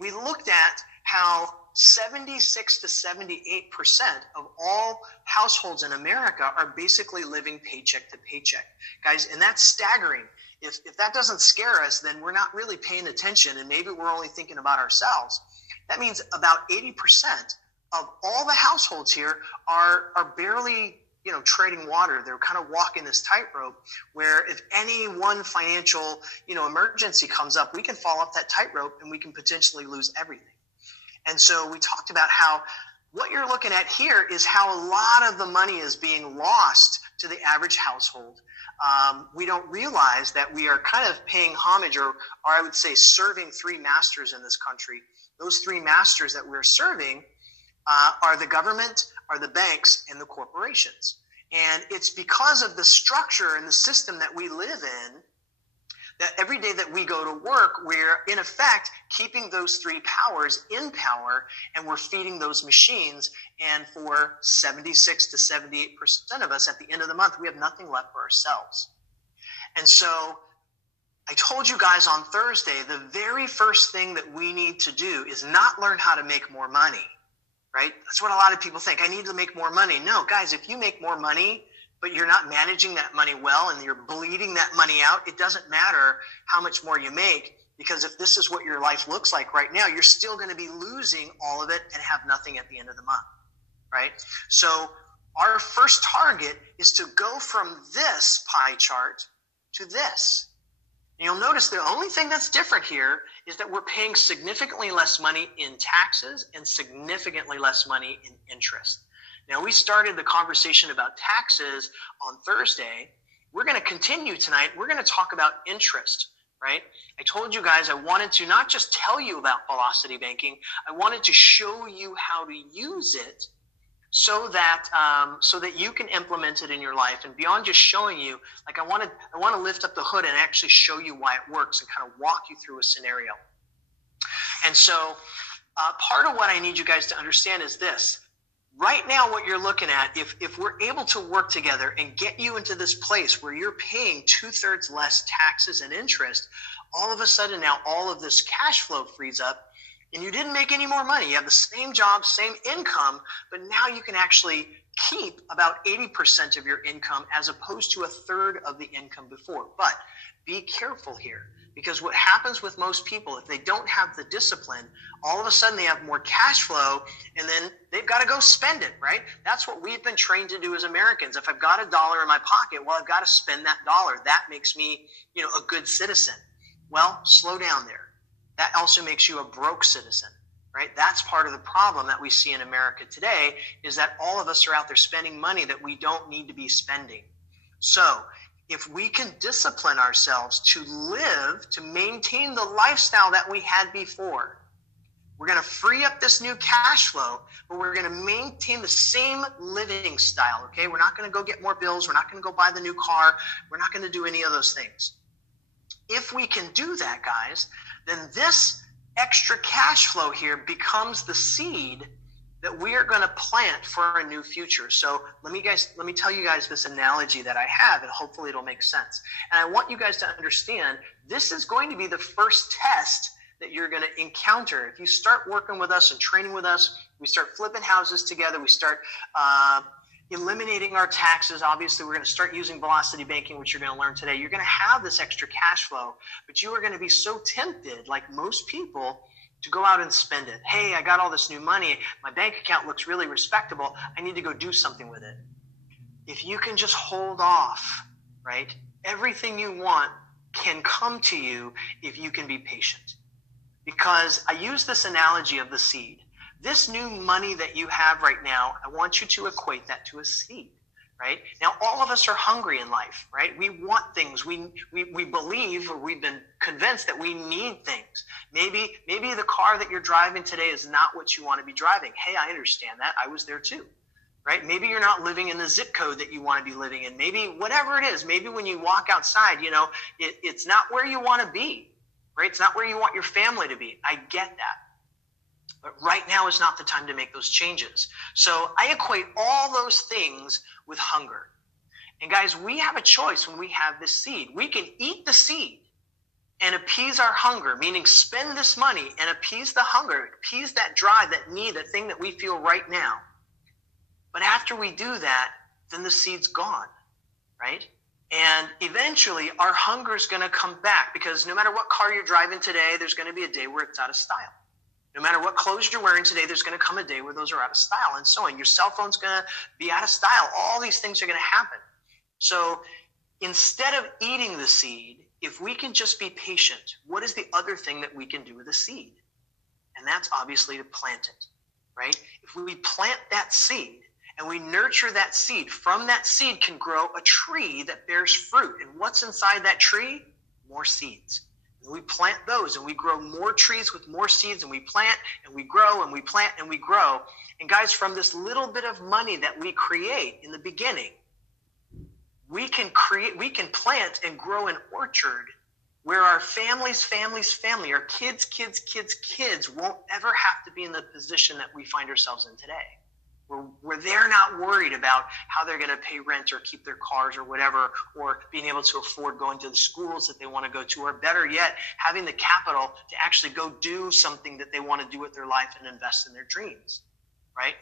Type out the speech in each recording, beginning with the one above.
we looked at how 76 to 78% of all households in America are basically living paycheck to paycheck. Guys, and that's staggering. If that doesn't scare us, then we're not really paying attention, and maybe we're only thinking about ourselves. That means about 80% of all the households here are barely, treading water. They're kind of walking this tightrope where if any one financial, emergency comes up, we can fall off that tightrope and we can potentially lose everything. And so we talked about how what you're looking at here is how a lot of the money is being lost to the average household. We don't realize that we are kind of paying homage, or I would say serving three masters in this country. Those three masters that we're serving are the government, are the banks, and the corporations. And it's because of the structure and the system that we live in that every day that we go to work, we're in effect keeping those three powers in power, and we're feeding those machines. And for 76 to 78% of us at the end of the month, we have nothing left for ourselves. And so I told you guys on Thursday, the very first thing that we need to do is not learn how to make more money, right? That's what a lot of people think. I need to make more money. No, guys, if you make more money, but you're not managing that money well and you're bleeding that money out, it doesn't matter how much more you make, because if this is what your life looks like right now, you're still going to be losing all of it and have nothing at the end of the month, right? So our first target is to go from this pie chart to this. And you'll notice the only thing that's different here is that we're paying significantly less money in taxes and significantly less money in interest. Now, we started the conversation about taxes on Thursday. We're going to continue tonight. We're going to talk about interest, right? I told you guys I wanted to not just tell you about velocity banking, I wanted to show you how to use it so that you can implement it in your life. And beyond just showing you, like I want to lift up the hood and actually show you why it works and kind of walk you through a scenario. And so part of what I need you guys to understand is this. Right now, what you're looking at, if we're able to work together and get you into this place where you're paying 2/3 less taxes and interest, all of a sudden now all of this cash flow frees up and you didn't make any more money. You have the same job, same income, but now you can actually keep about 80% of your income as opposed to 1/3 of the income before. But be careful here, because what happens with most people, if they don't have the discipline, all of a sudden they have more cash flow and then they've got to go spend it, right? That's what we've been trained to do as Americans. If I've got $1 in my pocket, well, I've got to spend that dollar. That makes me, a good citizen. Well, slow down there. That also makes you a broke citizen, right? That's part of the problem that we see in America today, is that all of us are out there spending money that we don't need to be spending. So if we can discipline ourselves to maintain the lifestyle that we had before, we're going to free up this new cash flow, but we're going to maintain the same living style, okay? We're not going to go get more bills. We're not going to go buy the new car. We're not going to do any of those things. If we can do that, guys, then this extra cash flow here becomes the seed that we are going to plant for a new future. So let me tell you guys this analogy that I have, and hopefully it'll make sense. And I want you guys to understand, this is going to be the first test that you're going to encounter. If you start working with us and training with us, we start flipping houses together, we start eliminating our taxes. Obviously, we're going to start using velocity banking, which you're going to learn today. You're going to have this extra cash flow, but you are going to be so tempted, like most people, to go out and spend it. Hey, I got all this new money. My bank account looks really respectable. I need to go do something with it. If you can just hold off, right? Everything you want can come to you if you can be patient. Because I use this analogy of the seed. This new money that you have right now, I want you to equate that to a seed, right? Now, all of us are hungry in life, right? We want things. We believe, or we've been convinced that we need things. Maybe the car that you're driving today is not what you want to be driving. Hey, I understand that. I was there too, right? Maybe you're not living in the zip code that you want to be living in. Maybe whatever it is, maybe when you walk outside, it's not where you want to be, right? It's not where you want your family to be. I get that. But right now is not the time to make those changes. So I equate all those things with hunger. And guys, we have a choice when we have this seed. We can eat the seed and appease our hunger, meaning spend this money and appease the hunger, appease that drive, that need, that thing that we feel right now. But after we do that, then the seed's gone, right? And eventually our hunger is going to come back, because no matter what car you're driving today, there's going to be a day where it's out of style. No matter what clothes you're wearing today, there's going to come a day where those are out of style, and so on. Your cell phone's going to be out of style. All these things are going to happen. So instead of eating the seed, if we can just be patient, what is the other thing that we can do with the seed? And that's obviously to plant it, right? If we plant that seed and we nurture that seed, from that seed can grow a tree that bears fruit. And what's inside that tree? More seeds. And we plant those and we grow more trees with more seeds, and we plant and we grow and we plant and we grow. And guys, from this little bit of money that we create in the beginning, we can plant and grow an orchard where our family, our kids won't ever have to be in the position that we find ourselves in today, where they're not worried about how they're going to pay rent or keep their cars or whatever, or being able to afford going to the schools that they want to go to, or better yet, having the capital to actually go do something that they want to do with their life and invest in their dreams, right?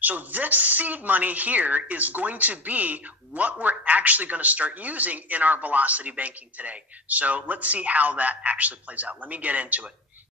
So this seed money here is going to be what we're actually going to start using in our velocity banking today. So let's see how that actually plays out. Let me get into it.